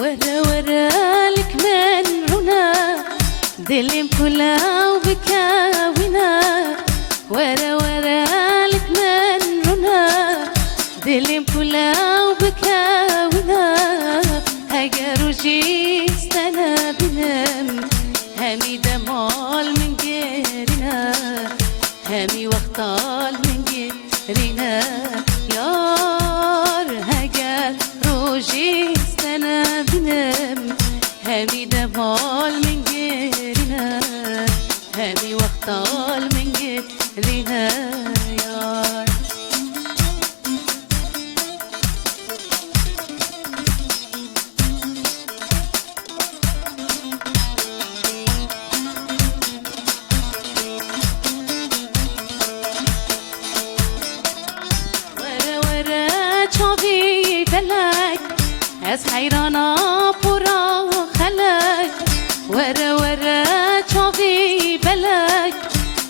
ورا ورا لك من رنا دلم كلا وبكاونا ورا ورا لك من رنا دلم كلا وبكاونا هاجر وجيستنا بنام همي دمال من غيرنا همي وقتال من غيرنا يار هاجر وجيستنا بنام همي دمال من غيرنا همي وقتال من غيرنا يار از حیرانا پورا خلک ورا ورا چاوی بلک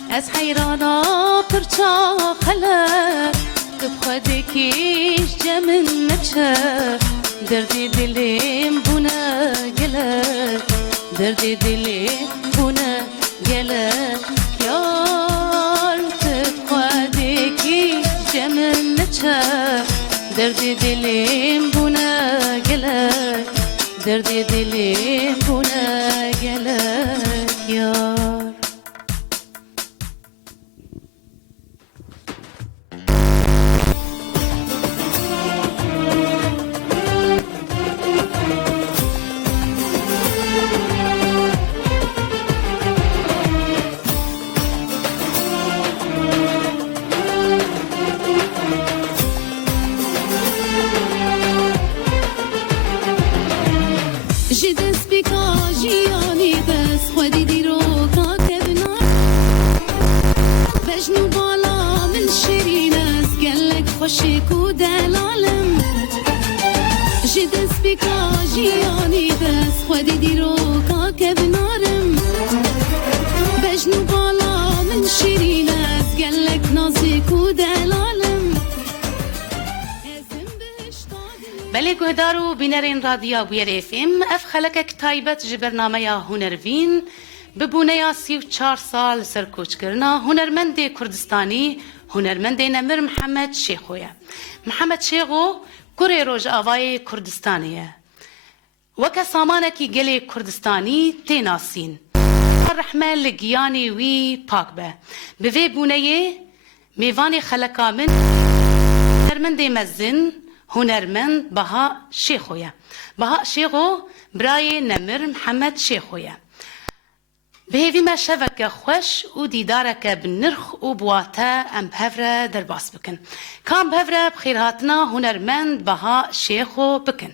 از حیرانا پرچا خلک کب خودی کیش جمن نچه دردی دلیم بونا گلک دردی دلیم بونا گلک یار کب خودی کیش جمن نچه دردی دلیم بونا گلک دردی دلیم بونا گلک یار خوشیکو دلالم جدس بکا جیانی دست خودی دیرو کا که بنارم بجنو بالا من شیرین از گلک نازیکو دلالم بله گهدارو بینرین رادیو بویر اف ام اف خلقک تایبت جبرنامه یا هنروین ببونه یا 34 سال سرکوچ کرنا هنرمند کردستانی هنرمند نمر محمد شیخویه محمد شیخو کره روز آوای کردستانیه وکه سامانه کی گلی کردستانی تیناسین رحمه لگیانی وی پاک به وی بونه میوان خلقا من هنرمند مزن هنرمند بها شیخویه بها شیخو برای نمر محمد شیخویه بهیوی ما شوکه خوش و دیدارکه بنرخ و بواته ام بهفره در باس بکن کام بهفره بخیر هاتنا هنرمند بها شیخو بکن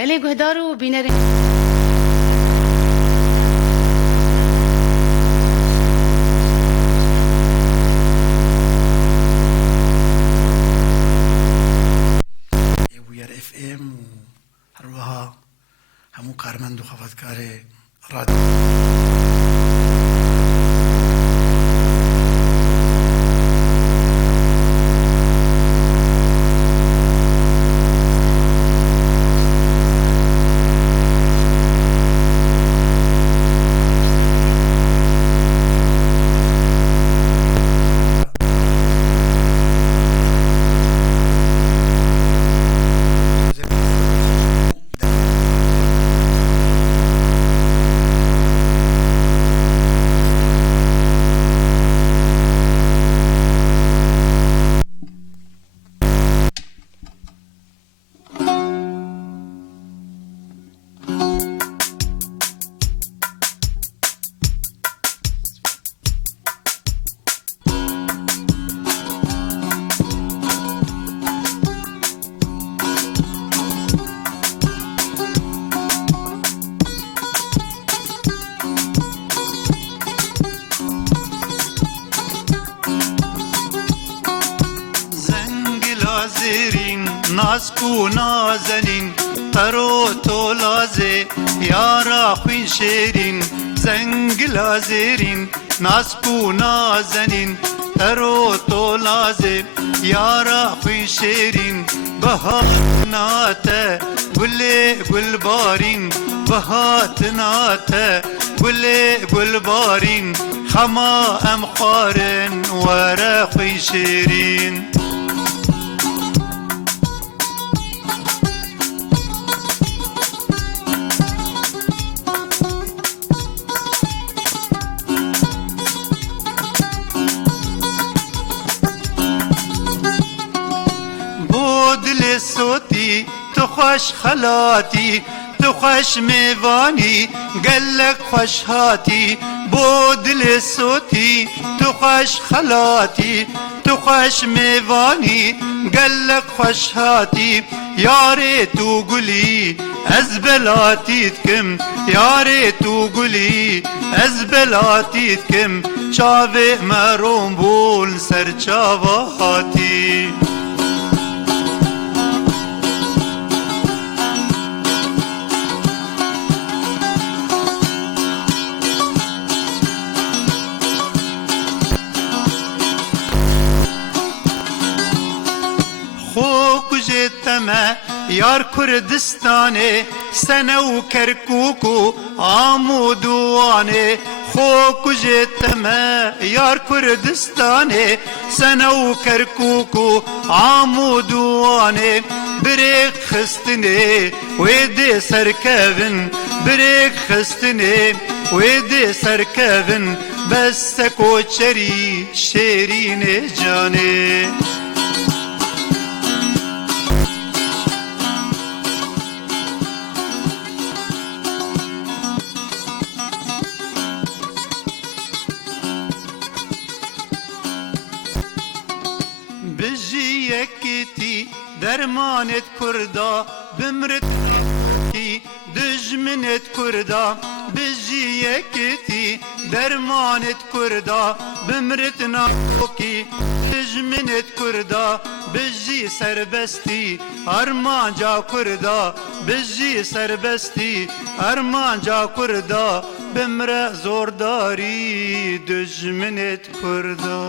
بله گهدارو بینرین وير اف ام وهروها همو كارمندو خفتكاري راديو ناسكو نازنين طرو تولازي يا راخوين شيرين زنگ لازرين ناسكو نازنين طرو تولازي يا راخوين شيرين بهات ناتا قلي قل بارين بهات ناتا قلي قل بارين خما ام قارن وراخوين شيرين صوتي تخش خلاتي تخش ميواني قلك خوش هاتي بودل صوتي تخش خلاتي تخش ميواني قلك خوش هاتي يا ريتو قولي ازبلاتيتكم يا ريتو قولي ازبلاتيتكم شافي مروم بول سر شافاتي جتما يار كردستاني سنو كركوكو عمودواني خوك جتما يار كردستاني سنو كركوكو عمودواني بريك خستني ويدي سركبن بريك خستني ويدي سركبن بس كوچري شيرين جاني بجي يكتي درمانت كردا بمرت كي دجمنت كردا بجي يكتي درمانت كردا بمرت ناكي دجمنت كردا بجي سربستي ارمان جا كردا بجي سربستي ارمان جا كردا بمر زورداري دجمنت كردا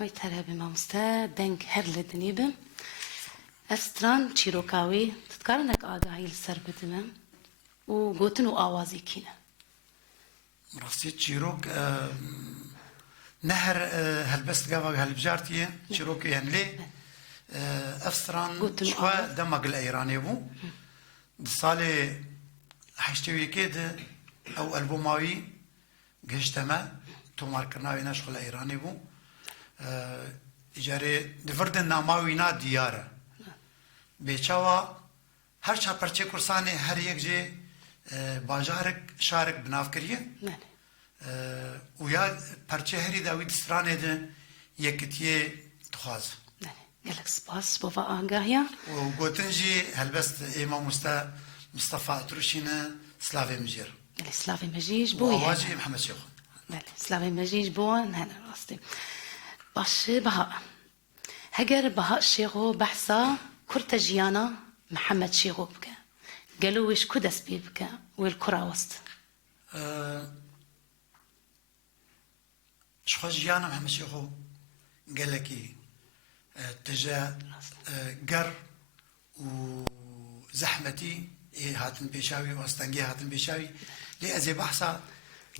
وای ترابی مامسته دنگ هر لدنی بم استران چیروکاوی تذکرنک آگاهی لسر بدمم و گوتن و آوازی کینه مراسي تشيروك نهر هلبست قاوة هلبجارتية تشيروك يعني ليه أفسران شوى دمق الأيراني بو بصالي حيشتوي كده أو ألبوماوي قشتما تو ماركرناوي نشغل الأيراني بو اجاره دفردن ناماوینا دیاره بیچوا هر چا پرچه کرسانه هر یک جه باجارک شارک بناف کریه و یا پرچه هری داوی دسترانه ده یکتیه تخواز قال لك سباس بوفا آقاهيا وقوتنجي هلبست إمام مصطفى تروشينا سلافي مجير قال سلافي مجيج بوي وواجي محمد شيخ قال سلافي مجيج بوي هنا راستي باش بها هجر بها شيخو بحثا كرتجيانا محمد شيخو بك قالوا ويش كدس بيبك والكرة وسط شخص جيانا محمد شيخو قال لك تجا قر وزحمتي هاتن بيشاوي واستنجي هاتن بيشاوي لي ازي بحثا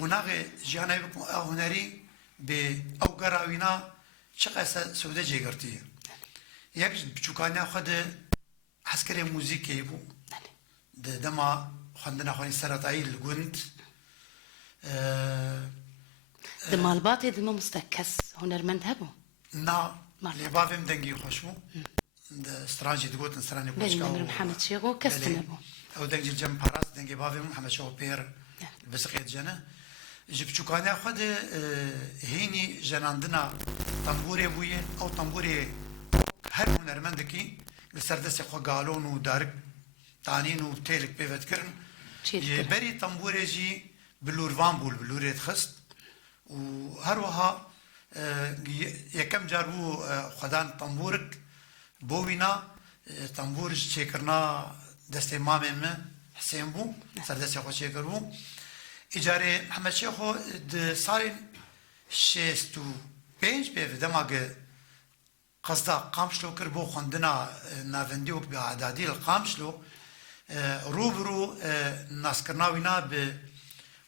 وناغي جيانا بكم هنري او قراوينا شقاسه سوده جيغرتي يك بچوكانيا خد عسكري موزيكي بو دما خندنا خوين سرطاي الجند دما الباطي دما مستكس هنرمند هبو نا اللي بافم دنجي خوشو استرانجي تقول استراني بوشكا محمد شيخو كستنا بو او دنجي الجم باراس دنجي بافم محمد شيخو بير بسقيت جنا جبچوكانيا خد هيني جناندنا طنبوري بويه او طنبوري هر هنرمندكي لسردسي خو قالون ودارك تانين وتيلك بيفتكرن بري طنبوري جي بلورفان بول بلوري خست وهروها يكم جاربو خدان طنبورك بوينا طنبور شكرنا دستي مامي حسين بو سردسي خو شكر بو اجاري محمد شيخو د سالين شيستو بينج بيف دماغ قصدا قامشلو كربو خندنا نافنديو بعدادي القامشلو روبرو ناس كرناوينا ب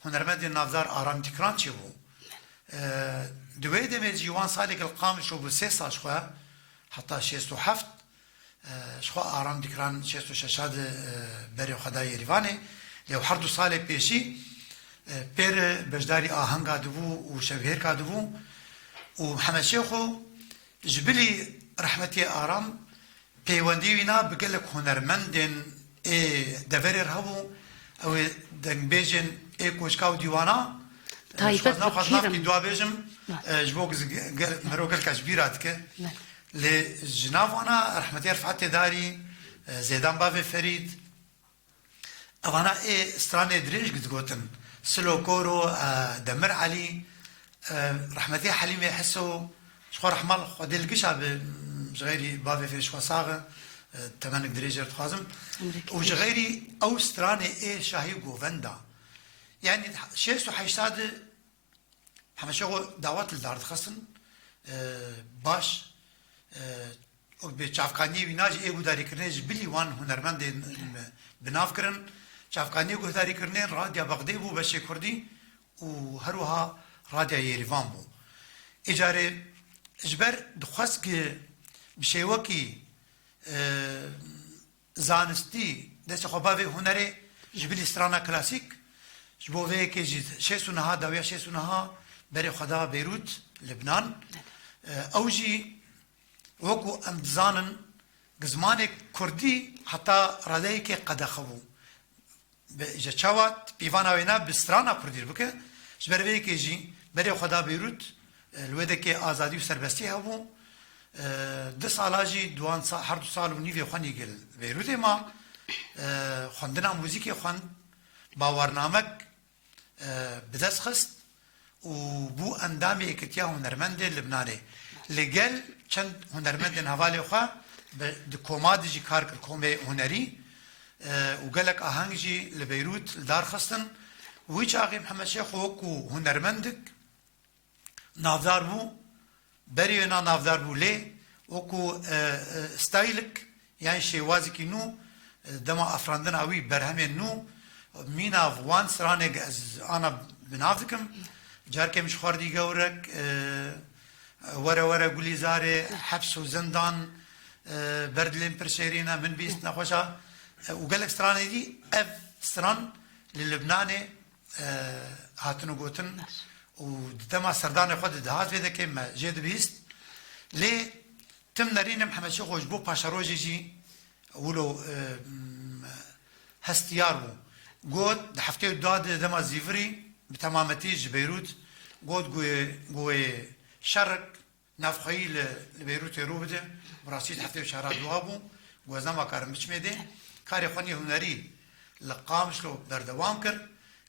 هنرمند نافدار آرام تكران چه بو دوی دمه جیوان سالك القامشلو بسه سال شخوا حتى شيستو حفت شخوا آرام تكران شيستو ششاد بري خدای ریوانه لو حردو سال پیشی پیر بجداری آهنگا دبو و شبهر کا دبو و محمد شيخو جبلي رحمتي آرام پیوندی وینا بگلک هنرمندن دفرر هبو او دنگ بیجن کوشکاو دیوانا طایفت خدناف کی دوا بیجم جبوك مرو قال كاشبيرات ك لجنافانا رحمتي رفعت داري زيدان بافي فريد اوانا استراني دريج قد قوتن سلو كورو دمر علي رحمتي حليمي يحسوا شخو رحمال خدي القشا بغيري بافي في شخو صاغه تمنك دريجر تخازم وجغيري او استراني شاهي قوفندا يعني شيسو حيشتاد محمد شيخو دعوات الدار تخصن باش بچافکانی ویناج ایگو داری کرنه جبلی وان هنرمند بناف کرن چافکانی ایگو داری کرنه رادیا بغدی بو بشه کردی و هروها رادیا یریوان بو اجاره اجبر دخواست که بشه وکی زانستی دست خوابه هنره جبلی استرانا کلاسیک جبوه که جید شیسونها داویا شیسونها بري خدا بيروت لبنان اوجي وكو امزانن زمانك كردي حتى راديك قد خبو بجاوات بيفانا وينا بسترانا كردي بك جبربيك يجي بري خدا بيروت الودك ازادي وسربستي هبو د سالاجي دوان هر دو سال ونيفي خاني قال بيروت ما خندنا موزيكي خان باورنامك بدس خست وبو اندامي اكتيا هنرمند لبناني لقل چند هنرمند هوالي خوا بكوماد جي كارك الكومي هنري وقالك اهانجي لبيروت لدار خستن ويش اغي محمد شيخ وكو هنرمندك نافدار بو بريونا نافدار بو لي وكو ستايلك يعني شيوازكي نو دما افراندن اوي برهمين نو مينا فوان سرانك انا بنافذكم جاركي مش خوردي قورك ورا قولي زاري حبس وزندان بردلين برشيرينا من بيست نخوشا وقالك ستراني دي اف ستران للبناني هاتنو قوتن ودما سرداني خود دهات في ذاك ما جيد بيست لي تم نارين محمد شيخ وجبو باشاروجي جي ولو هستيارو قوت دحفتي داد دما زيفري بتمامتي بيروت قود قوي شرق نافخی لبیروت رو بده براسیت هفته شهر دوابو وزنما کارم بچمیده کاری خونی هنری لقامش لو بردوام کر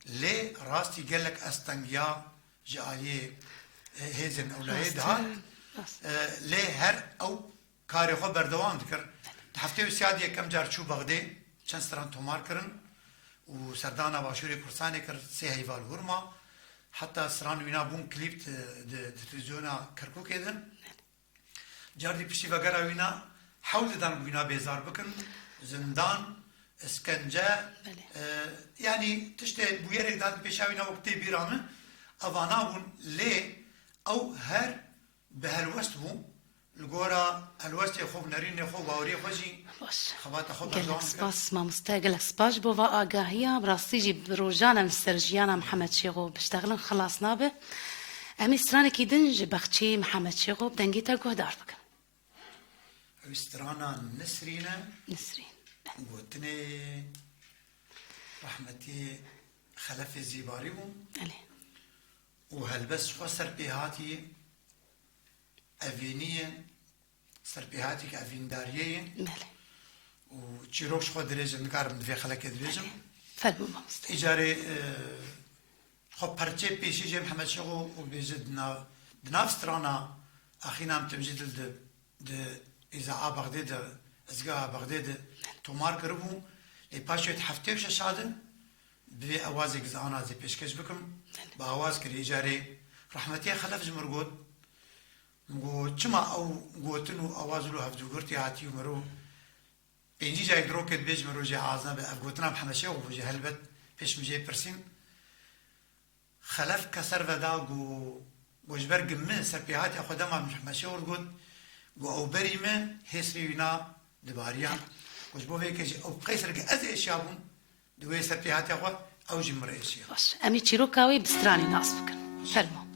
لی راستی گلک استنگیا جایی هزن اولای ده لی هر او کاری خو بردوام دکر هفته سیاد یکم جار چوب بغده چند ستران تومار کرن و سردانا باشوری کرسانی کرد سه هیوال ورما حتی سران وینا بون کلیپ تلویزیونا کرکوک ایدن جاردی پشتی وگرا وینا حول دان وینا بیزار بکن زندان اسکنجه یعنی تشت بویرک داد پیشاوینا وقتی بیرامه اوانا بون لی او هر به هلوست بون لگورا هلوستی خوب نرین خوب باوری خوشی باش خوات خوب قالك سباس ما مستقلك سباش بوفا آگاهية براسي جي بروجانا مسترجيانا محمد شيغو بشتغلن خلاصنا به امي ستراني كيدن جبختشي محمد شيغو بدنجيتا قهدار بكن استرانا نسرينا نسرين قوتني رحمتي خلف زيباريو علي وهلبس وسر بهاتي أفينية سر بهاتي كأفيندارية مالي وتشيروكش خو دريجة نكارم دفي خلق دريجة فالمو ما مستقل إجاري خو برچه پیشی جه محمد شغو و بیجه دناف سترانا اخینا هم تمجید إذا بغداد ازگاه بغداد تومار کربو لی پاشویت هفته و ششاده بوی اوازی گزانا زی پیشکش بکم با آواز کری إجاري رحمتي خلف جمرگود مگو چما او گوتنو آوازلو هفدو گرتی هاتی و مرو بینجی جای دروکت بیج مرو جه آزنا به افگوتنا محمد شغو بو جه هلبت پیش مجه پرسین خلف كسر ودا جو وجبر جمه سربيهات أخذ ما مشور قد جو أو بريمة هسرينا دباريا وجبوا هيك أو قيسر كأزي إشيابون دوي سربيهات أخذ أو جمر إشيا باش امي تشيروكاوي بستراني ناس بكن فالمو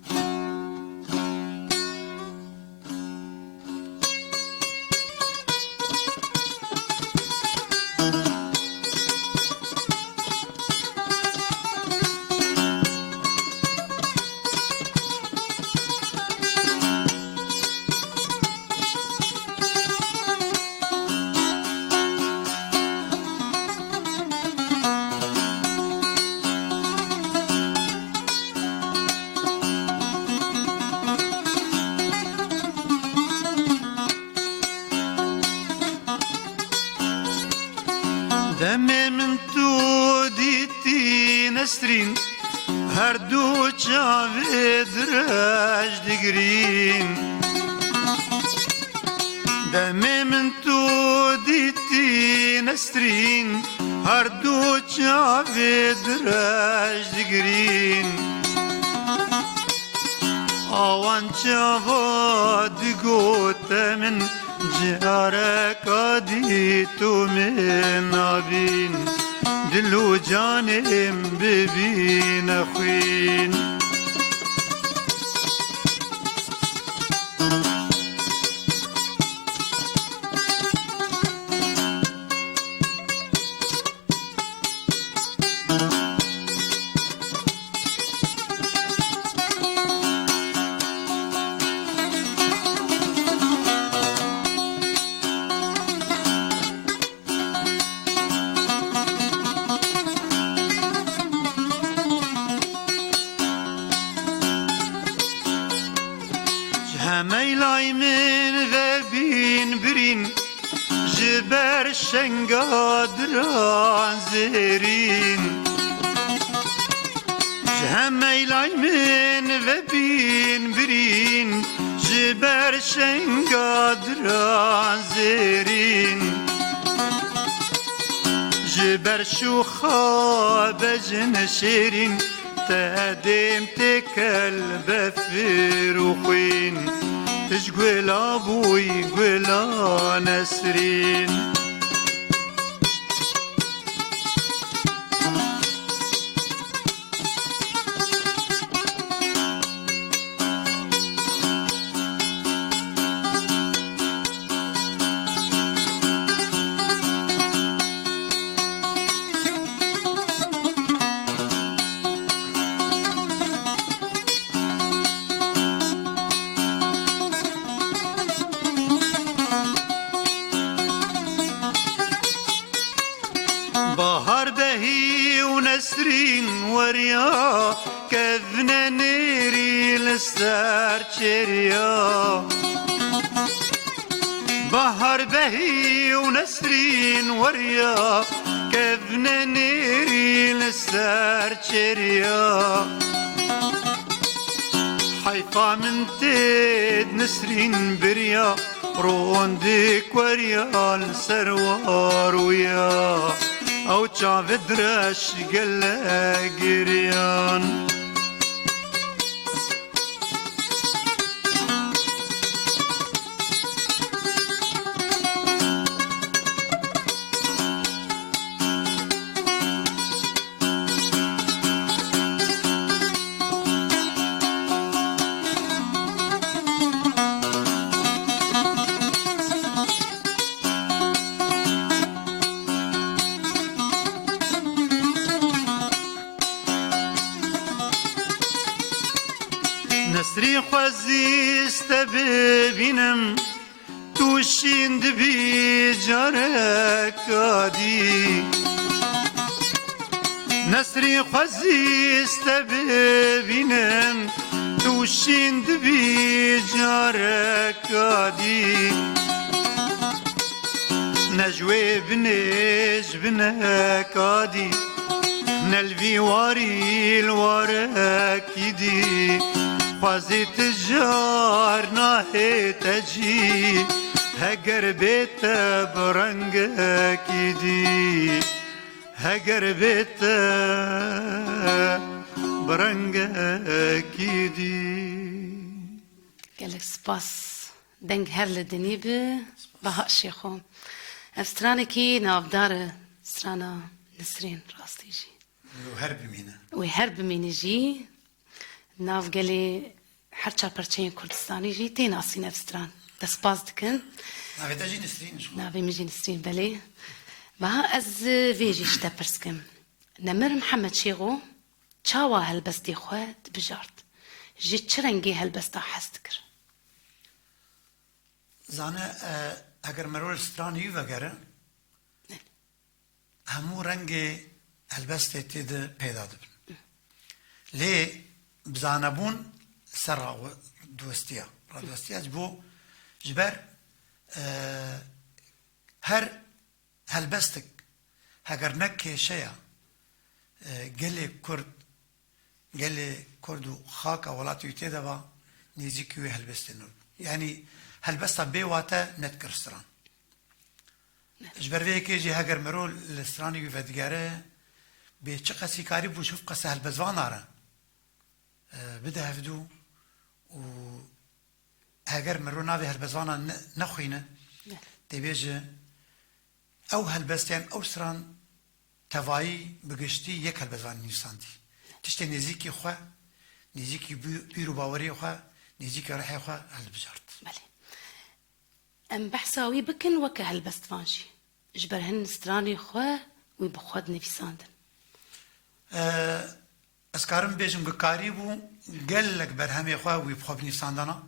دمي من تو ديتي نسرين هردو چاوي دراج دگرين دمي من تو ديتي نسرين هردو چاوي دراج دگرين آوان چاوا دگوت من جارك ديتو من نابين دلو جانم ببين أخوين هميلاي من غبين برين جبر شنقادران زيرين هميلاي من غبين برين جبر شنقادران زيرين جبر شوخا بجن شيرين تقدم تكلب في روخين تشقل أبوي قلا نسرين نسرين وريا كذنا نيري للسار شريا بحر بهي ونسرين وريا كذنا نيري للسار شريا حيفا من تيد نسرين بريا روندك وريا السروار ويا او تشاف درش قلا قريان نسري خوزي استبينم توشين دبي جارك عادي نسري خوزي استبينم توشين دبي جارك عادي نجوي بنج بنك عادي نلفي واري الورك يدي خوازي تجار ناهي تجي هجر بيت برنجك يدي هجر بيت برنجك يدي قالك سباس دنگ هر لدنيبه بها شيخو افسترانكي نافدار سترانا نسرين راستي جي وهرب مينا ويهرب من يجي ناف قالي حرشا برشين كردستاني جي تين أصين أفستران دسباز دكن نافي تجي نسرين شو نافي مجي نسرين بلي بها أز فيجي شتبرسكم نمر محمد شيغو تشاوا هالبس دي خوات بجارت جي تشرنجي هالبس تا حستكر زانا اگر مرول ستراني وگره همو رنگ هلبسته تيد پیدا دبن لي بزانبون سر دوستيا دوستيا جبو جبر هر هلبستك هگر نك شيا قلي كرد قلي كردو خاك ولاتو يتدبا نيزيكيو هلبستنو يعني هلبستا بيواتا نتكر ستران جبر ويكي جي هگر مرول الستراني وفدگاره به چه قسی کاری بو شوف قصه هلبزوان آره بده هفدو و هگر مرو ناوی هلبزوانا نخوینه تبیجه او هلبستیان او سران توایی بگشتی یک هلبزوان نیساندی تشتی نزیکی خواه نزیکی بیرو باوری خواه نزیکی رحی خواه هلبجارت بلي ام بحساوي بكن وكا هالبست فانشي جبرهن ستراني خواه ويبخود نفساندن اسكارم بيجم قاريبو قال لك برهمي خواه ويبخوبني ساندنا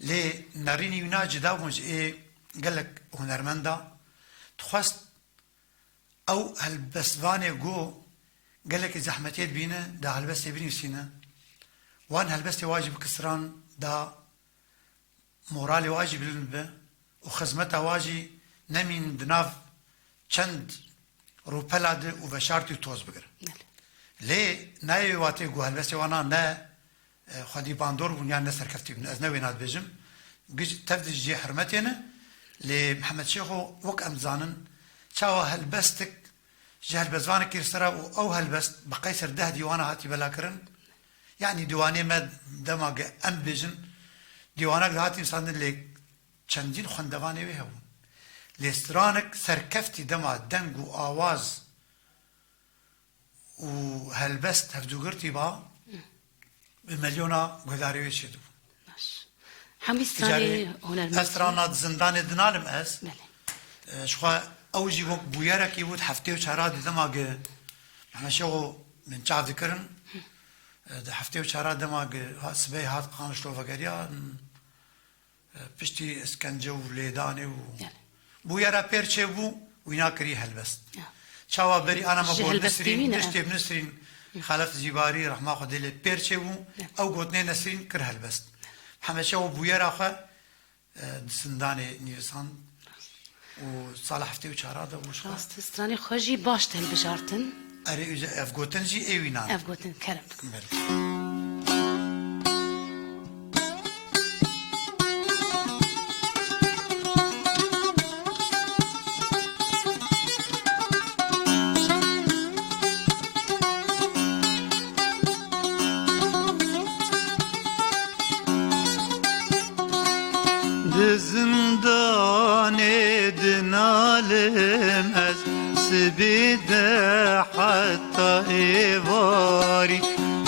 لي ناريني ينا جدا ونج قال لك هنرمندا تخواست او هالبسواني جو قال لك زحمتيت بينا دا هالبس بيني وسينا وان هالبس واجب كسران دا مورالي واجب للنبه وخزمتها واجي نمين دناف چند روپلاد و بشارتی توز بگر لی نای واتی گو هلبستی وانا نه خودی باندور بون یان نسر کفتی بن از نوی ناد بجم تفدج جي حرمتينا لمحمد شيخو وك امزانن چاوا هلبستك جهل بزوانك كيرسرا او هلبست بقيسر ده ديوانا هاتي بلاكرن يعني ديواني ما دماغ ام بجن ديوانك هاتي انسان اللي چندين خندواني بيهون لسترانك سركفتي دما دنگ و آواز و هلبست هفدوگرتي با بمليونا قداري ويشدو حمي ستراني هنا استرانات زندان دنالم اس شخوا اوجي وك بويرا كي بود حفتي وشارات دما احنا شو من شاف ذكرن حفتي وشارات دما سبي هات قانشلو فقريا پشتی اسکنجه و لیدانه و بویرا پیرچه بو وینا کری هلبست چاوا بری انا ما جهل بول نسرین بستیوینه. دشتی بنسرین خلف زیباری رحمه خود دل پرچه بو او گوتنه نسرین کر هلبست همشه و بویر آخه دسندان نیوسان و سال هفته و چهار دا بوش راست استرانی خوشی باش تل بجارتن اره اوزه اف گوتن جی ایوینان اف گوتن کرم زندان دنالم از سبيده حتى إيواري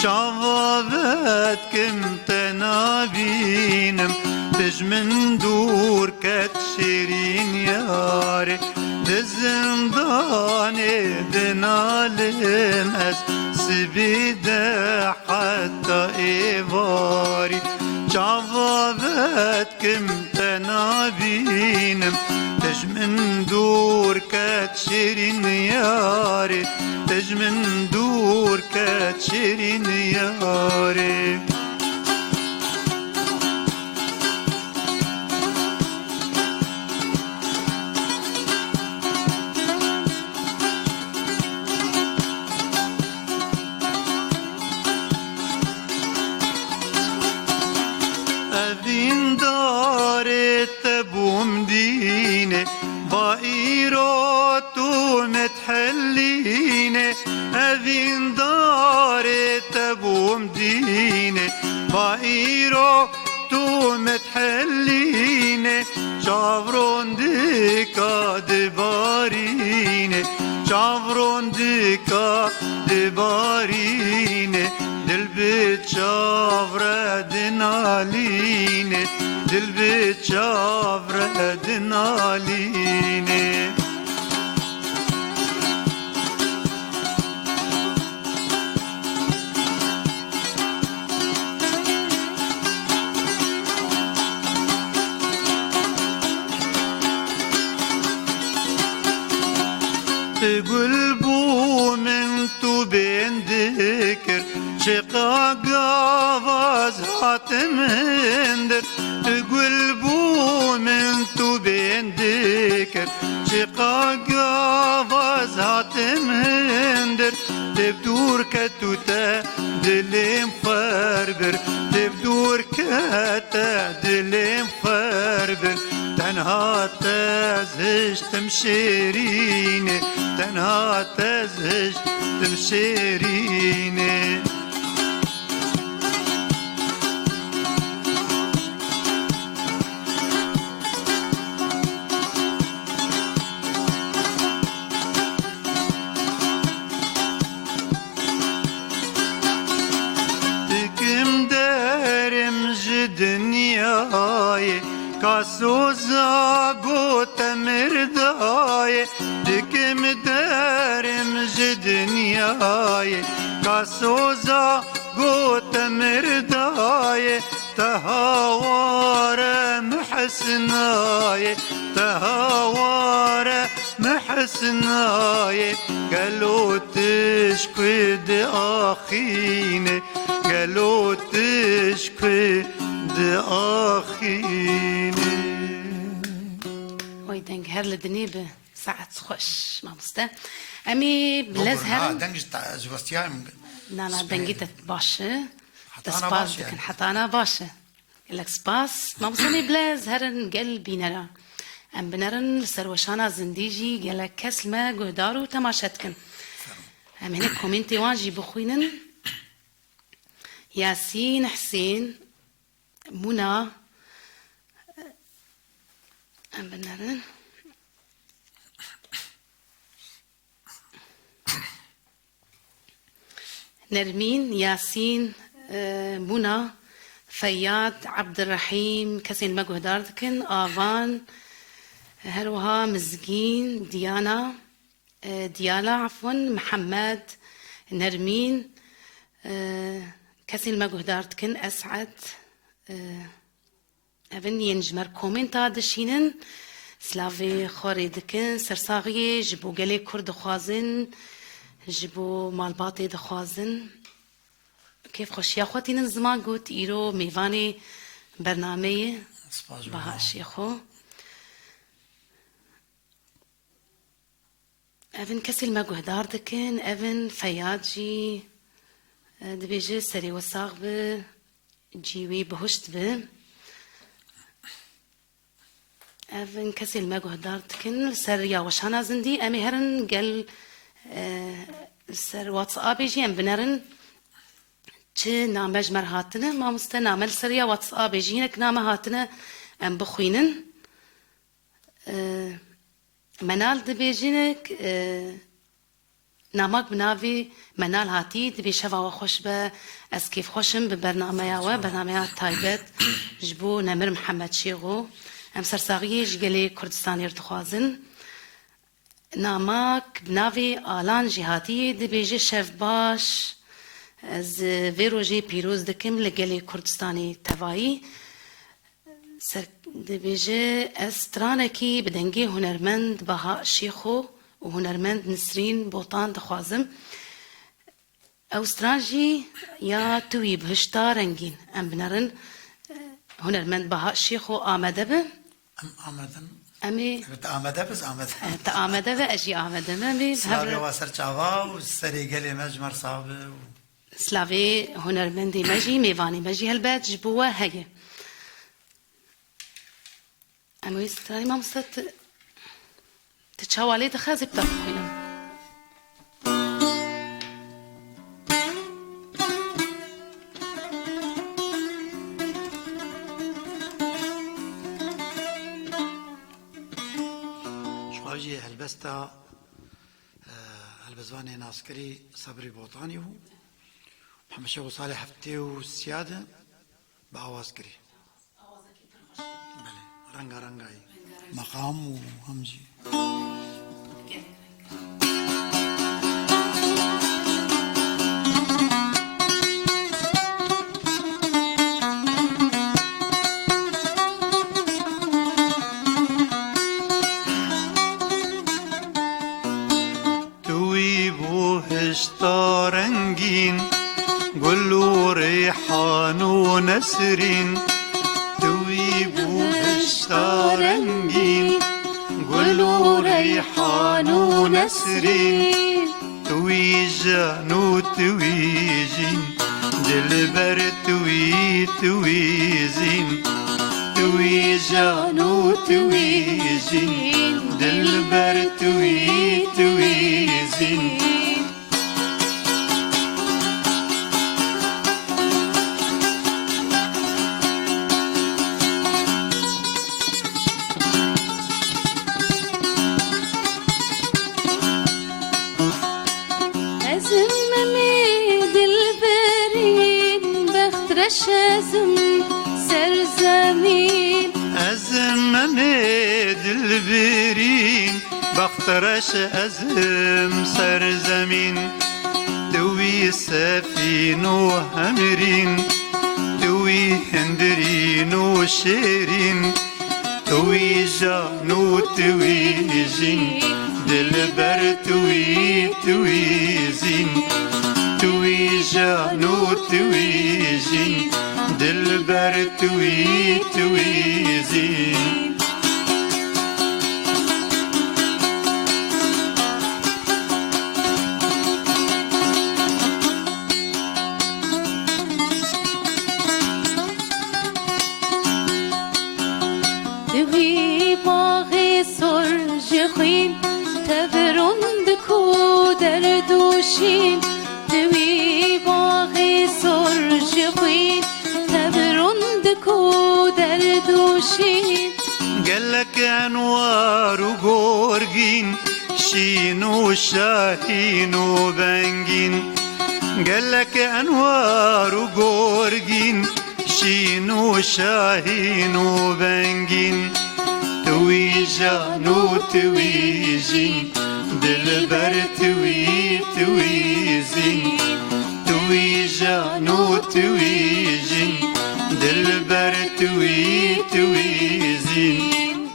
شعبت كم تنابينم تجمن دور كتشيرين ياري الزندان دنالم از سبيده حتى إيواري شعبت كم تنابينم تجمن دور كتشيرين ياري تجمن دور كتشيرين ياري أذين دارت بومدينة بائرات متحلينة أذين دارت بومدينة بائرات متحلينة شافرون ديكا دبارينة شافرون ديكا دبارينة دل بيت شافرة دنالينة دل بيت شافرة دنالينة تقول بو من تو بين ذكر شقاق وزهات مندر تقول بو من تو بين ذكر شقاق وزهات مندر تبدور كتوتا دلي مخربر تبدور كتا دلي مخربر تنها تزهج تمشيريني تنها تزهج تمشيريني تكم دارم جدنياي كاسوزا قوت مرداي دكم دارم جدنياي كاسوزا قوت مرداي تهاوار محسناي تهاوار محسناي قالوا تشكي داخيني قالوا تشكي داخيني وای دنگ هر لدنی به ساعت خوش مامسته امی بلز هر دنگش زوستيان نه دنگی تت باشه حتانا تسپاس باشه دکن يعني. حتانا باشه لك سپاس مامسته بلز هرن قلبي نرا ام بنرن سروشانا زنديجي قال كسل ما قهدارو تماشتكن ام هنا كومنتي واجي بخوينن ياسين حسين منى ام بنرن نرمين ياسين منى فياض عبد الرحيم كسين مقهدار دكن آفان هروها مزقين ديانا ديالا عفوا محمد نرمين كسين مقهدار دكن أسعد أبن ينجمر كومنتا دشينن سلاوی خوری دکن سرساغی جبو گلی کرد خوازن جبو مالباتی دخوازن كيف خوش يا خوتي نزمان قلت إيرو ميفاني برنامج بها شيخو أفن كسل ما قهدار دكن أفن فياجي دبيجي سري وساق ب جيوي بهشت ب أفن كسل ما قهدار دكن سر يا وشانا زندي أمي هرن قال سر واتساب يجي أم بنرن چه نامج مر هاتنه ما مست نامل سریا واتساب جینک نام هاتنه ام بخوینن منال دبیجینک نامک بناوی منال هاتی دبی شوا و خوش به از کیف خوشم به برنامه و برنامه تایبت جبو نمر محمد شیغو ام سرساغی جگلی کردستانی ارتخوازن نامک بناوی آلان جهاتی دبیجی شف باش از ویروژی پیروز دکم لگلی کردستانی توایی سر دبیجه استرانکی بدنگی هنرمند بها شیخو و هنرمند نسرین بوطان دخوازم استرانجی یا توی بهشتا رنگین ام بنرن هنرمند بها شیخو آمده به آمدن امی آمده بس آمده آمده به اجی آمده به سلاوی واسر چاوا و سری گلی مجمر صاحب سلاوی هنرمندی مجی میوانی مجی هلبت جبوه هگه اما استرانی ما مستت تتشاوالي تخازي بتاخوينم شواجي هلبستا هلبزواني ناسكري صبري بوطاني هو محمد شيخ صالح حفتي والسيادة بأواسكري بله رنگا رنگاي مقام وهمجي توي بوهشتا رنگين قلو ريحان ونسرين توي بوهشتا رنگين قلو ريحان ونسرين توي جانو توي جين دلبر توي توي زين توي جانو توي جين دلبر توي توي زين شازم سرزمين أزمني دلبرين بخترش أزم سرزمين توي سفين وهمرين توي هندرين وشيرين توي جانو توي جين دلبر توي توي زين توي جانو توي جين دلبر توي توي زين دوي باغي سرج خوين تبرند كو دردوشين دوي باغي سرج خوين تبرند كو دردوشين قالك انوار وقورقين شين وشاهين وبنجين قالك انوار وقورقين شين وشاهين وبنجين توي جانو توي جين دلبر توي توي زين توي جانو توي جين دلبر توي توي زين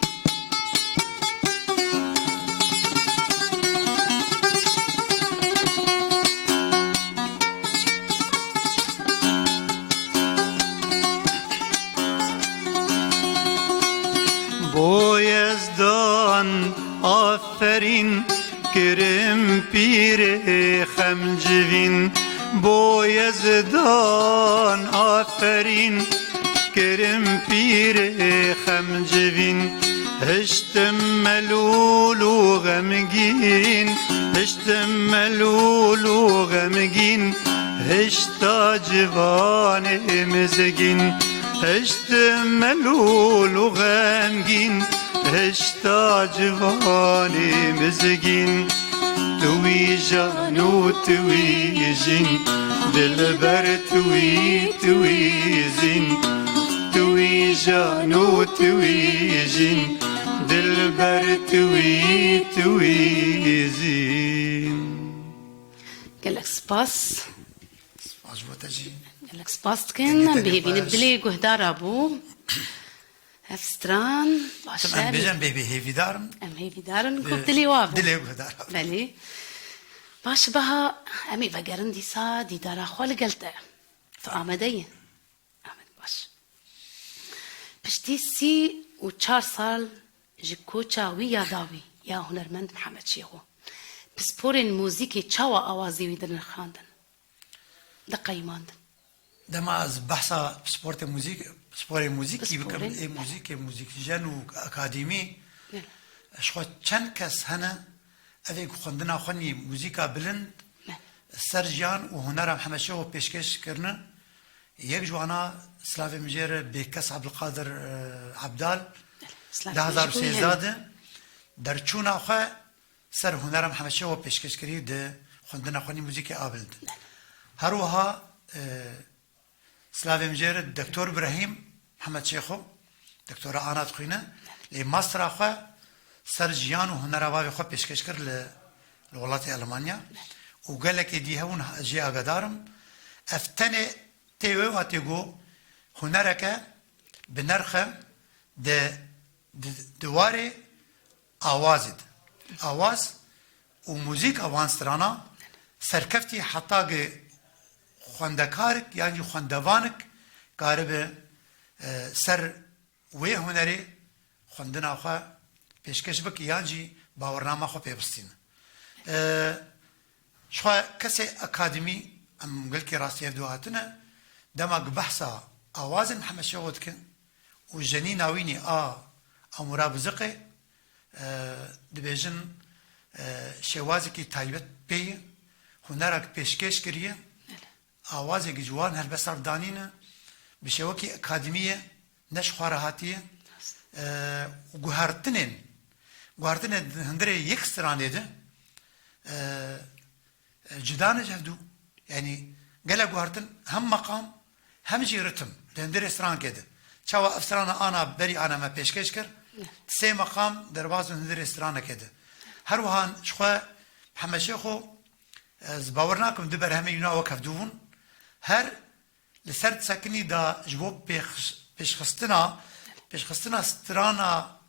یزدان آفرین کرم پیر خمجوین بو یزدان آفرین کرم پیر خمجوین هشتم ملول و غمگین هشتم ملول و غمگین هشتا جوان مزگین هشتم ملول و غمگین هشتا جوان مزگین توی جان و توی جین دلبر توی زین توی جان و توی جین دلبر توی زین قالك سباس مظبوطه جی قالك سباس كان بيبي نبدلي قهدار ابو افستران تم باشا بيجن بيبي هيفي دارم ام هيفي دارن قبدلي وابو دلي قهدار بلي باش بها امي بقرن دي سا دي دارا خوال قلتا فآمدين آمد باش بشتي سي و 4 سال جكو چاوي يا داوي يا هنرمند محمد شيخو بسپورن موزيكي چاوا آوازي ويدرن خاندن دقا يماندن دما از بحثا سپورت موزیک سپور موزیکی بکم ای موزیک جن و اکادمی شخو چند کس هنه اوی خوندنا خونی موزیکا بلند سرجان و هنر محمد شو پیشکش کرنه یک جوانا سلاف مجیر بیکس عبدالقادر عبدال 2013 در چون آخه سر هنر محمد شو پیشکش کری ده خوندنا خونی موزیک آبلد هر وها سلاف مجیر دکتور ابراهیم محمد شیخو دکتور آنات خوینه لی ماستر آخه سر جیان و هنر آبای خو پیشکش کرد لولات المانیا و قال لك دي هون جي اقدارم افتني تيو واتيغو هنرك بنرخه دواري اوازد اواز وموزيك اوانسترانا سركفتي حتى خوندكارك يعني خوندوانك قارب سر وي هنري خوندنا خو پیشکش بک یانجی باورنامه خو پیوستین شو کسی اکادمی ام قلت راسي دواتنا دماغ بحثا اوازن محمد شغود كن وجني ناويني امورا بزقي دبيجن شوازكي تايبت بي هنرك پیشکش کریه اوازك جوان هر بسر دانينا بشوكي اكاديميه نش خارهاتيه وقهرتنين هندري يكستران ده جدان جهدو يعني قال قهرتن هم مقام هم جي رتم هندري سران كده شاوا افسران انا بري انا ما پیشکش کر سه مقام درواز هندري سران كده هر وهان شخوا محمد شيخو زباورناكم دبر هم ينا وكفدون هر لسرد سكني دا جواب پیشخستنا سترانا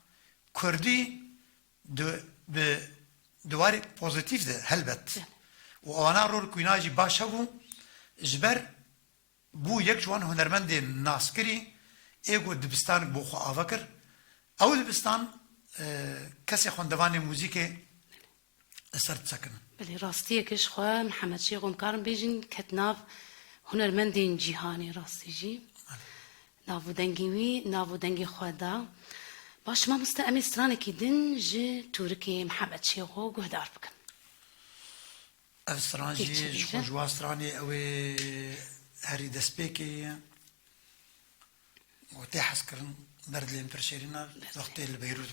کردی دواری پوزیتیف ده هلبت و آنا رو کویناجی باشه بو جبر بو یک جوان هنرمند ناسکری ایگو دبستان بو خو آوکر او دبستان کسی خوندوان موزیک سرد سکن بلی راستی کش خواه محمد شیخ مکارم بیجن کتناف هنرمندین جیهانی راستی جی نافو دنگیوی نافو دنگی خوادا باش ما مستعمل سترانكي دن جي توركي محمد شيخو قهدار بكن افسترانجي شخو جوا ستراني اوي هاري دسبيكي وتحس كرن برد لين برشيرينا وقت البيروت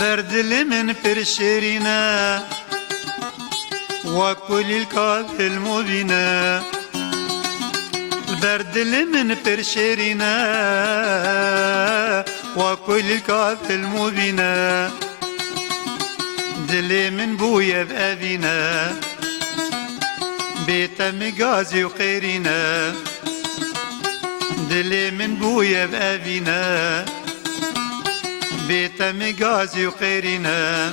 بردل من برشيرينا وكل الكاف المبينا بردل من برشيرينا وكل الكاف المبينا دلي من بويا بأبينا بيتم غازي وقيرينا دلي من بويا بأبينا بيتم غازي وقيرينا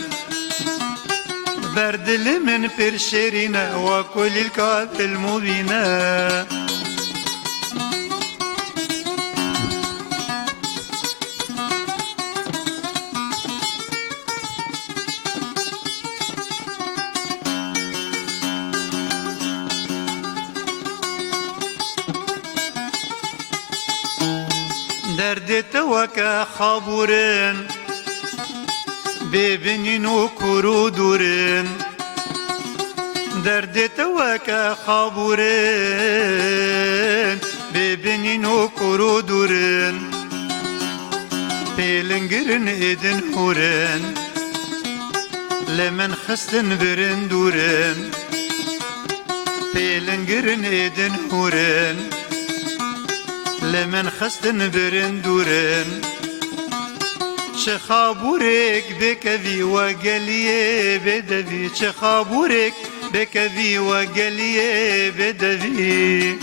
بردل من فرشيرينا وكل الكاف المبينا دردت وكا خابورين ببنين وكرودورين دردت وكا خابورين ببنين وكرودورين بيلنجرن إدن هورين لمن خستن برندورين بيلنجرن إدن هورين لمن خستن برندورن شخابورك بكذي وقليه بدذي شخابورك بكذي وقليه بدذي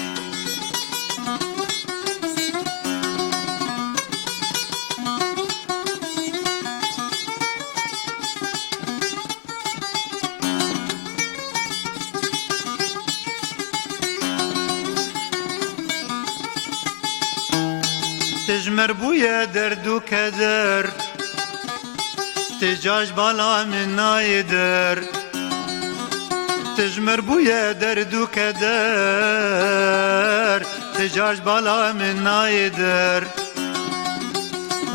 تجمر بويا درد وكدر تجاج بالا من نايدر تجمر بويا درد وكدر تجاج بالا من نايدر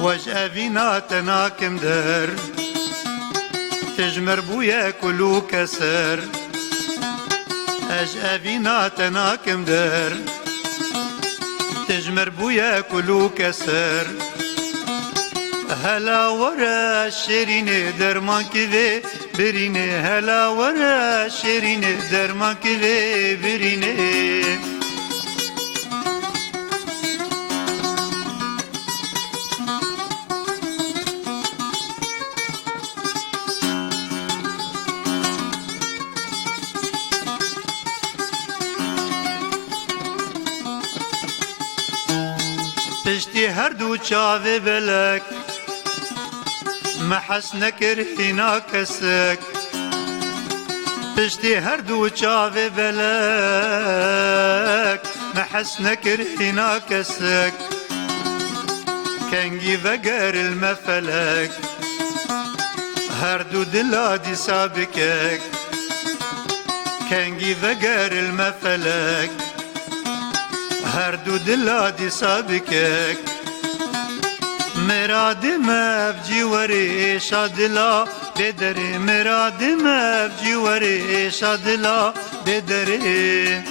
وج أفينا تناكم در تجمر بويا كلو كسر أج أفينا تناكم در تجمر بويا كلو كسر هلا ورا شيرين درمان كذي بريني هلا ورا شيرين درمان كذي بريني پشتی هر دو چاوه بلک محس نکر هینا کسک پشتی هر دو چاوه بلک محس نکر هینا کسک کنگی وگر المفلک هر دو دلا دی سابکک کنگی وگر المفلک هر دو دلا دی سابکک مراد مفجی وری شادلا بدری مراد مفجی وری شادلا بدری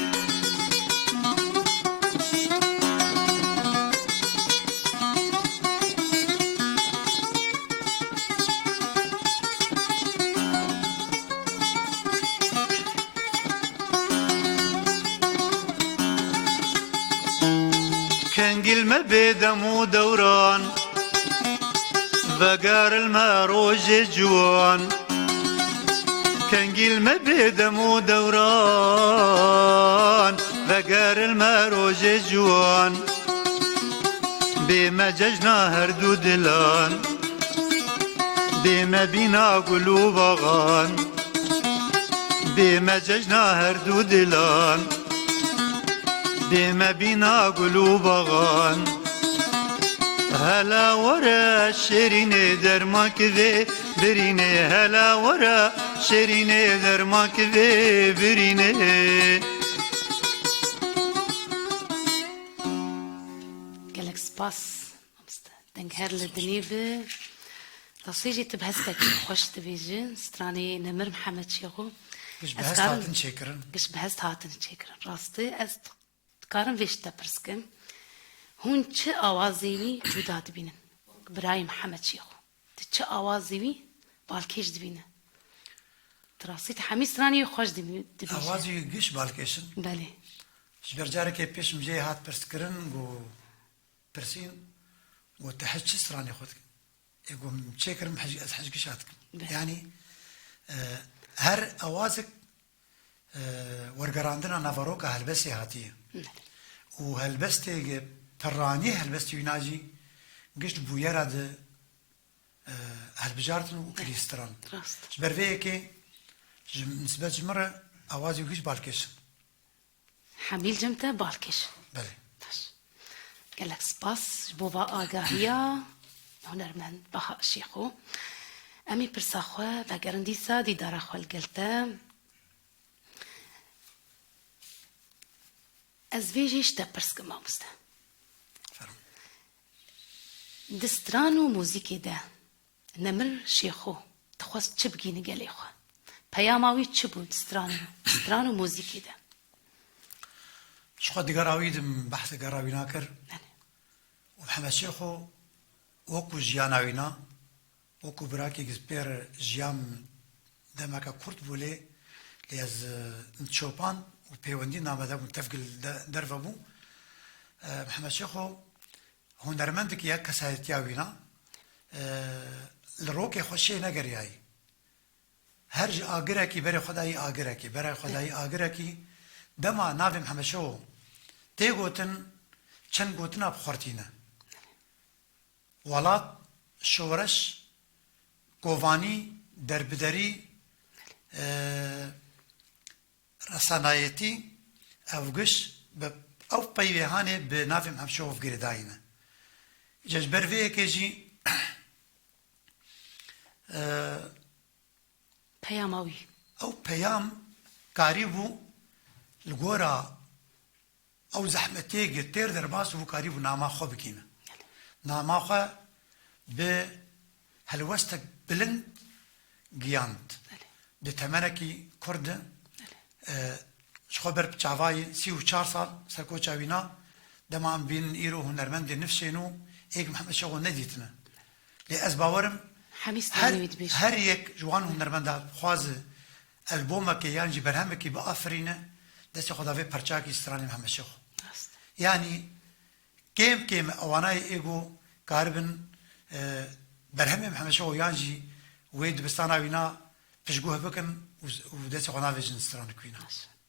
كنجل ما بيدمو دوران بقار الماروج جوان كنجل ما بيدمو دوران بقار الماروج جوان بما ججنا هردو دلان بما بينا قلوب غان بما ججنا هردو دلان بما بينا قلوب غان هلا ورا شيرين درما كذي بريني هلا ورا شيرين درما كذي بريني قالك سباس دنك هر لدنيبه تصيجي تبهستك خوش تبيجي ستراني نمر محمد شيخو قش بهست هاتن شكرا قش بهست هاتن شكرا راستي از تقارن فيش تبرسكن هون چه آوازیوی جدا دبینن برای محمد شیخو چه آوازیوی بالکش دبینن تراسیت حمیس رانی خوش دبینن آوازی گش بالکشن بله جبر جاره که پیش مجی هات پرس کرن گو پرسین و تحج سرانی خود يقول مشكر محج حج قشاتك يعني هر أوازك ورگراندنا نافاروکا هلبسي هاتیه و هلبستي تراني هلبستي يناجي قشت بويرا ده هلبجارتن و كريستران راست جبرفيه كي نسبة جمرة اوازي وكيش بالكش حميل جمته بالكش بله باش قالك سباس جبوبا آگاهیا هنرمند بها شيخو امي برساخوا و گرندیسا دیدارا خوال گلتا از ویجیش تا پرسکم آموزده فرم دستران و موزیکی ده نمر شيخو تخواست چه بگینه گلی خوا پیاماوی چه بود دستران و موزیکی ده شخو دقراوي دم بحث قراوي ناكر بله ومحمد شيخو وكو جياناوينا وكو براكي جزبير جيام دمكا كورت بولي ليز نتشوبان وبيوندي نامدا متفقل درفبو محمد شيخو هنرمندك يا كسايتياوينا الروكي خوشي نقرياي هرج آگرکی برای خدای آگرکی برای خدای آگرکی دما ناوی محمد شو تی گوتن چند گوتن اب خورتینه ولات شورش گوانی دربدری رسانایتی اوگش او پیوهانه به ناوی محمد شو افگرداینه ججبر وی که جی پیاماوی او پیام کاری بو لگورا او زحمتی گتر در باس و کاری بو ناما خو بکینه ناما خو به هلوستک بلند گیاند به تمنکی کرد شخو بر بچاوای 34 سال سرکو چاوینا دمان بین ایرو هنرمند نفسینو ایک محمد شغل ندیتنه لی از باورم حمیس تانوید بیش هر یک جوان هنرمند خواز البومك يعني برهمك بأفرينه دست خدا في پرچاكي استراني محمد شيخ راست يعني كيم اواناي ايجو كاربن برهم محمد شيخ يانجي ويد بستانا وينا بشجوه بكن ودست خدا في جن استراني كوينا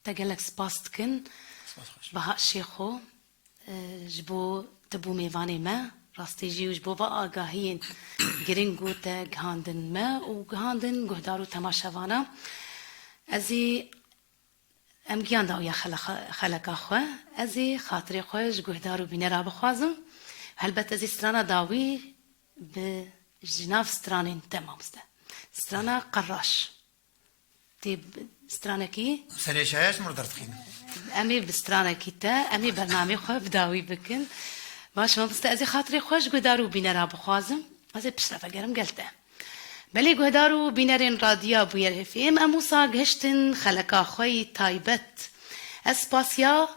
تقلك سباستكن بها شيخو جبو تبو ميواني ما راستي جي وجبو با آگاهين گرنگو تا گهاندن ما و گهاندن گهدارو تماشاوانا ازي ام گیان داویا خلقا خواه ازي خاطري خواه جگهدارو بینه را بخوازم هلبت ازي سترانا داوي بجناف سترانين تمامسته سترانا قراش تي سترانا كي سريشايش مردرت خينا امي بسترانا كيتا امي برنامج خواه بداوي بكن باش ما بستأذي خاطري خوش قدارو بينرا بخوازم هذا بشرفة قرم قلته بلي قدارو بينرين راديا بوير هفيم اموسا قهشتن خلقا خوي تايبت اسباسيا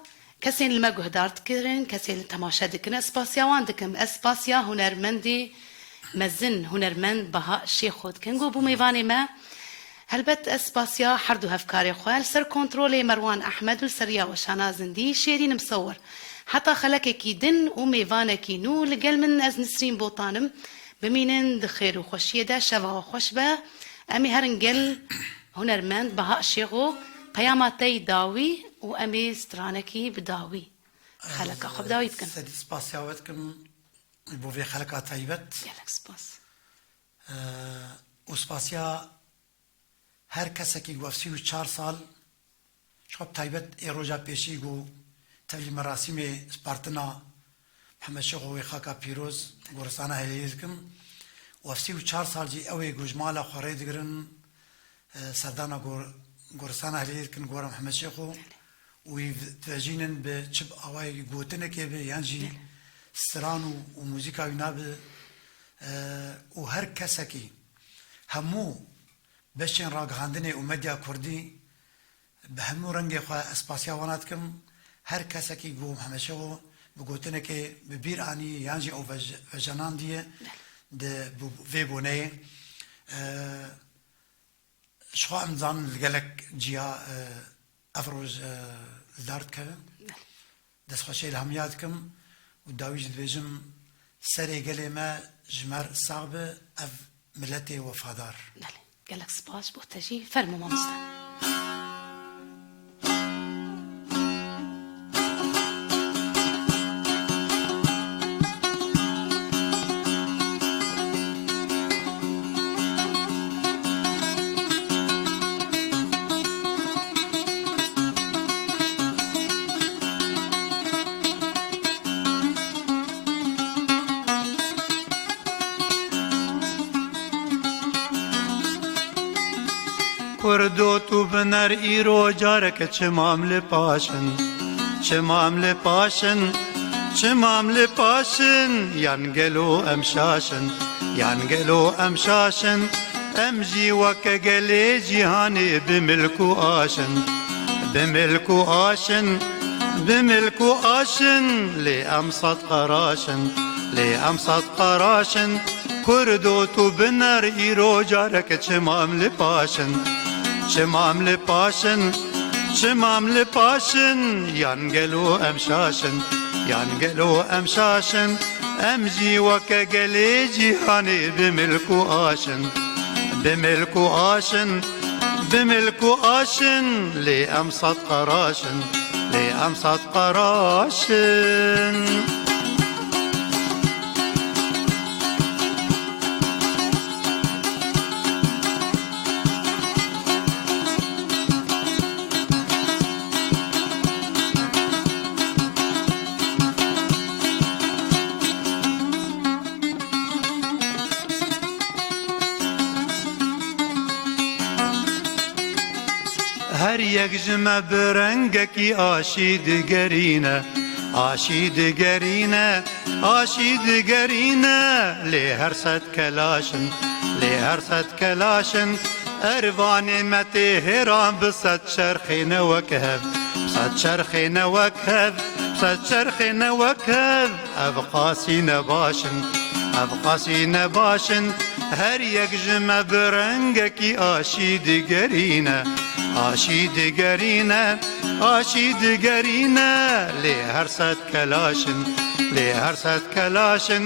كسين لما قدارت كرن كسين التماشا دكن اسباسيا واندكم اسباسيا هنرمندي مزن هنرمند بها الشيخود كنقو بو ميفاني ما هلبت اسباسيا حردو هفكاري خوال سر كنترولي مروان احمد والسريا وشانا زندي شيرين مصور حتى خلقكي دن وميفانكي نو لقل من از نسرين بوطانم بمينن دخير وخوشيه دا شفا وخوشبه امي هرنقل هنرمند بها الشيخو قياماتي داوي وامي سترانكي بداوي خلقا خب داوي بكن سدي سباسياوتكم بو في خلقا طيبت يالك سباس وسباسيا هر کسی گو 34 سال شب طيبت ايروجا بيشي گو تبلي مراسم سبارتنا محمد شيخ وخاكا بيروز غورسانا هليزكم وفسي 4 سال جي اوي گوجمالا خوري دگرن سردانا غورسانا هليزكن غور محمد شيخ وتجينن بچب اواي گوتنك به يانجي سترانو وموزيكا يناب وهر كسكي همو بشين راگهاندنه اومدیا کردی به همو رنگ خواه اسپاسیا واناتکم هر کسی که گو همشو بگوتنه که ببیر آنی یانجی او وجنان دیه ده وی بونه شخوا امزان لگلک جیا افروز دارد که دست خوشی الهمیات کم و داویج دویجم سری گلی ما جمر صعب اف ملت وفادار قالك سباس بوتجي فرمو مامستا کردو تو بنر ایرو جارک چمام لپاشن چمام لپاشن چمام لپاشن ینگلو امشاشن ینگلو امشاشن امجی وک گلی جهانی بملکو آشن بملكو آشن بملكو آشن لأمصد قراشن لأمصد قراشن كردو تو بنر إيرو جارك چمام لپاشن چمام لپاشن چمام لپاشن ينگلو أمشاشن ينگلو أمشاشن أمجي وكا قلي جيهاني بملكو آشن بملكو آشن بملكو آشن لأمصد قراشن لأمصد قراشن هر یک جمع برنگکی آشید گرینه آشید گرینه آشید گرینه لی هر صد کلاشن لی هر صد کلاشن اروان متی هران بصد شرخین وکهب بصد شرخین وکهب بصد شرخین وکهب ابقاسی نباشن ابقاسی نباشن هر یک جمع برنگکی آشید گرینه آشید گرینه آشید گرینه لی هر صد کلاشن لی هر صد کلاشن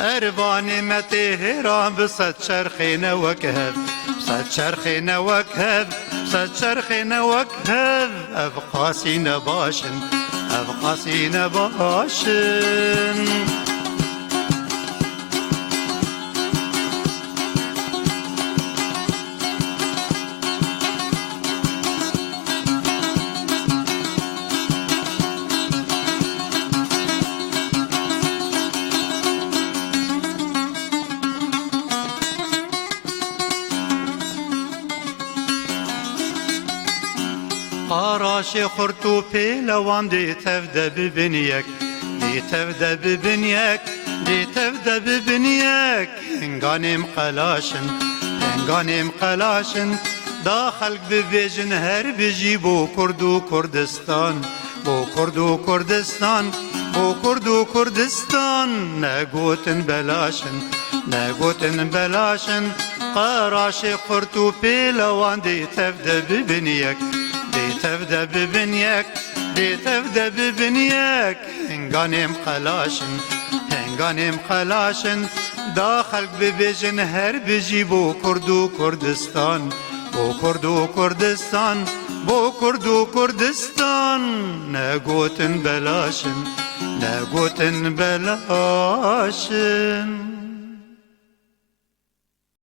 اروان متی هران بصد شرخین وکهب بصد شرخین وکهب بصد شرخین وکهب ابقاسی نباشن ابقاسی نباشن قاراش خرطو پیلوان دی تفده ببینیک دی تفده ببینیک دی تفده ببینیک هنگانیم قلاشن هنگانیم قلاشن دا خلق ببیجن هر بجی بو کردو کردستان بو کردو کردستان بو کردو کردستان نگوتن بلاشن نگوتن بلاشن قاراش خرطو پیلوان دی تفده ببینیک دی تفده ببینیک دی تفده ببینیک هنگانیم قلاشن هنگانیم قلاشن دا خلق ببیجن هر بجی بو کردو کردستان بو کردو کردستان بو کردو کردستان نگوتن بلاشن نگوتن بلاشن